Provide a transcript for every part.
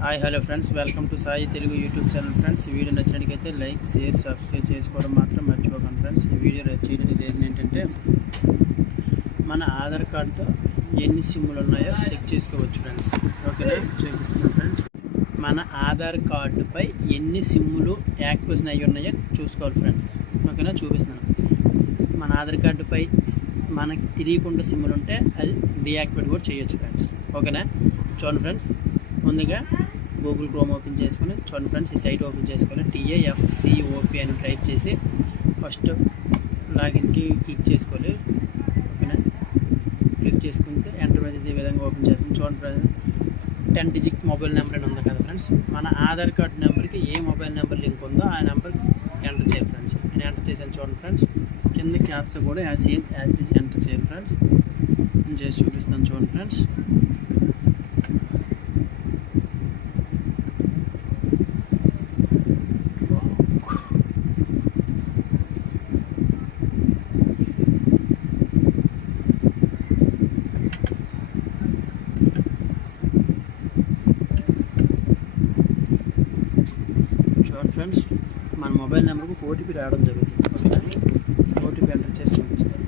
Hi hello friends, welcome to Sai Telugu YouTube channel. Friends, ఈ video నచ్చినట్లయితే like, share, subscribe చేసుకోవడం మాత్రం మర్చిపోకండి. ఫ్రెండ్స్, ఈ వీడియో చేయడానికి రీజన్ ఏంటంటే మన ఆధార్ కార్డుతో ఎన్ని సిమ్ములు ఉన్నాయో చెక్ చేసుకోవచ్చు. ఫ్రెండ్స్, ఓకేనా? చూపిస్తున్నాను. ఫ్రెండ్స్, మన ఆధార్ కార్డుపై ఎన్ని సిమ్ములు యాక్టివేషన్ అయ్యి ఉన్నాయో చూసుకోవాలి. ఫ్రెండ్స్, ఓకేనా? చూపిస్తున్నాను. మన ఆధార్ కార్డుపై మనకి తెలియకుండా సిమ్ములు ఉంటే అది డీయాక్టివేట్ కూడా చేయొచ్చు. ఫ్రెండ్స్, ఓకేనా? చూడండి ఫ్రెండ్స్, ముందుగా గూగుల్ క్రోమ్ ఓపెన్ చేసుకొని చూడండి ఫ్రెండ్స్, ఈ సైట్ ఓపెన్ చేసుకొని TAFCOP అని టైప్ చేసి ఫస్ట్ లాగిన్కి క్లిక్ చేసుకోవాలి. ఓకేనా? క్లిక్ చేసుకుంటే ఎంటర్ అనేది ఈ విధంగా ఓపెన్ చేసుకుని చూడండి ఫ్రెండ్స్, 10 డిజిట్ మొబైల్ నెంబర్ అని ఉంది కదా ఫ్రెండ్స్. మన ఆధార్ కార్డు నెంబర్కి ఏ మొబైల్ నెంబర్ లింక్ ఉందో ఆ నెంబర్ ఎంటర్ చేయాలి. ఫ్రెండ్స్, నేను ఎంటర్ చేశాను. చూడండి ఫ్రెండ్స్, కింద క్యాప్స్ కూడా సేమ్ ఎంటర్ చేయాలి. ఫ్రెండ్స్, నేను చేసి చూపిస్తాను. చూడండి ఫ్రెండ్స్, ఫ్రెండ్స్, మన మొబైల్ నెంబర్కు OTP రావడం జరుగుతుంది. OTP ఎంటర్ చేసి చూపిస్తాను.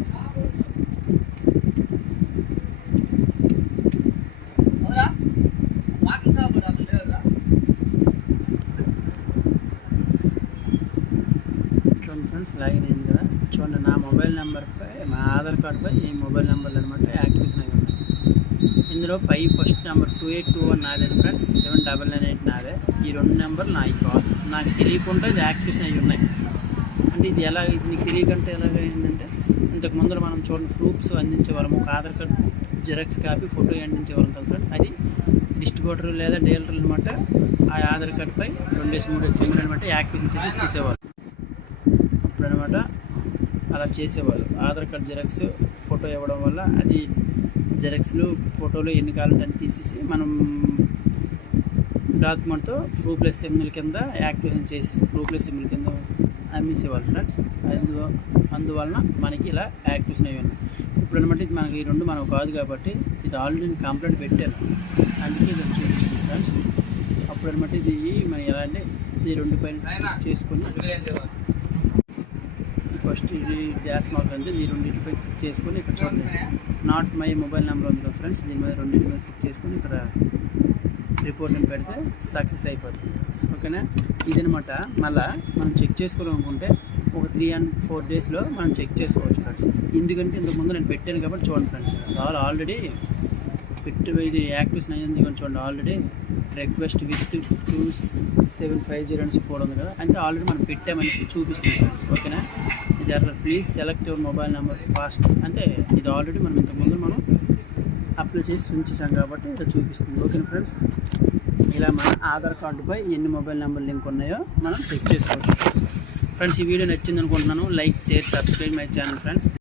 చూడండి ఫ్రెండ్స్, లాగిన్ అయింది కదా. చూడండి, నా మొబైల్ నెంబర్పై మా ఆధార్ కార్డుపై ఈ మొబైల్ నెంబర్లు అనమాట యాక్టివేషన్ అయి ఉన్నాయి. ఇందులో ఫస్ట్ నెంబర్ 2821 నాదే ఫ్రెండ్స్, 7998 నాదే. ఈ 2 నెంబర్లు నాకు తెలియకుండా ఇది యాక్టివేషన్ అయ్యి ఉన్నాయి. అంటే ఇది ఎలా, ఇది నీకు తెలియకంటే ఎలాగైందంటే, ఇంతకు ముందర మనం చూడండి ప్రూఫ్స్ అందించేవాళ్ళం. ఒక Aadhaar card xerox copy, photo అందించేవాళ్ళం కదా ఫ్రెండ్. అది డిస్ట్రిబ్యూటర్ లేదా డీలర్ అనమాట ఆ ఆధార్ కార్డుపై 2-3 సిమ్లు అనమాట యాక్టివేషన్ చేసి ఇచ్చేసేవాళ్ళు. అప్పుడు అనమాట అలా చేసేవాళ్ళు. ఆధార్ కార్డు జిరాక్స్ ఫోటో ఇవ్వడం వల్ల అది జెరాక్స్లు ఫోటోలు ఎన్ని కావాలంటే అని తీసేసి మనం డాక్యుమెంట్తో ప్రూఫ్లెస్ సిమ్ల కింద యాక్టివేషన్ చేసి ప్రూఫ్లెస్ సిమ్ల కింద అమ్మేసేవాళ్ళు. ఫ్రెండ్స్, అందువలన మనకి ఇలా యాక్టివేషన్ అయ్యి ఉన్నాయి. ఇప్పుడు అనమాట ఇది మనకి ఈ 2 మనకు కాదు కాబట్టి ఇది ఆల్రెడీ నేను కంప్లైంట్ పెట్టాను, అందుకే ఇది చూపిస్తుంది. ఫ్రెండ్స్, అప్పుడు అనమాట ఇది మనం ఎలా అంటే ఈ 2 పైన చేసుకొని ఫస్ట్ ఇది డ్యాష్ మార్క్ అంటే ఈ 2పై క్లిక్ చేసుకొని ఇక్కడ చూడండి నాట్ మై మొబైల్ నెంబర్ ఉంది కదా ఫ్రెండ్స్. దీని మీద 2 మీద క్లిక్ చేసుకొని ఇక్కడ రిపోర్ట్ని పెడితే సక్సెస్ అయిపోతుంది. ఓకేనా? ఇదనమాట. మళ్ళీ మనం చెక్ చేసుకోవాలనుకుంటే ఒక 3 and 4 డేస్లో మనం చెక్ చేసుకోవచ్చు. ఫ్రెండ్స్, ఎందుకంటే ఇంతకుముందు నేను పెట్టాను కాబట్టి చూడండి ఫ్రెండ్స్, ఆల్రెడీ ఇది యాక్టివేషన్ అయ్యింది. చూడండి, ఆల్రెడీ రిక్వెస్ట్ విత్ 2750 అని కూడా ఉంది కదా, అంటే ఆల్రెడీ మనం పెట్టామనేసి చూపిస్తుంది. ఫ్రెండ్స్, ఓకేనా? ఇది అట్లా please select your mobile number fast అంటే ఇది ఆల్రెడీ మనం ఇంతకుముందు మనం అప్లై చేసి ఉంచేసాం కాబట్టి ఇలా చూపిస్తుంది. ఓకేనా ఫ్రెండ్స్, ఇలా మన ఆధార్ కార్డుపై ఎన్ని మొబైల్ నెంబర్ లింక్ ఉన్నాయో మనం చెక్ చేసుకోవచ్చు. ఫ్రెండ్స్, ఈ వీడియో నచ్చింది అనుకుంటున్నాను. Like, share, subscribe my channel. Friends,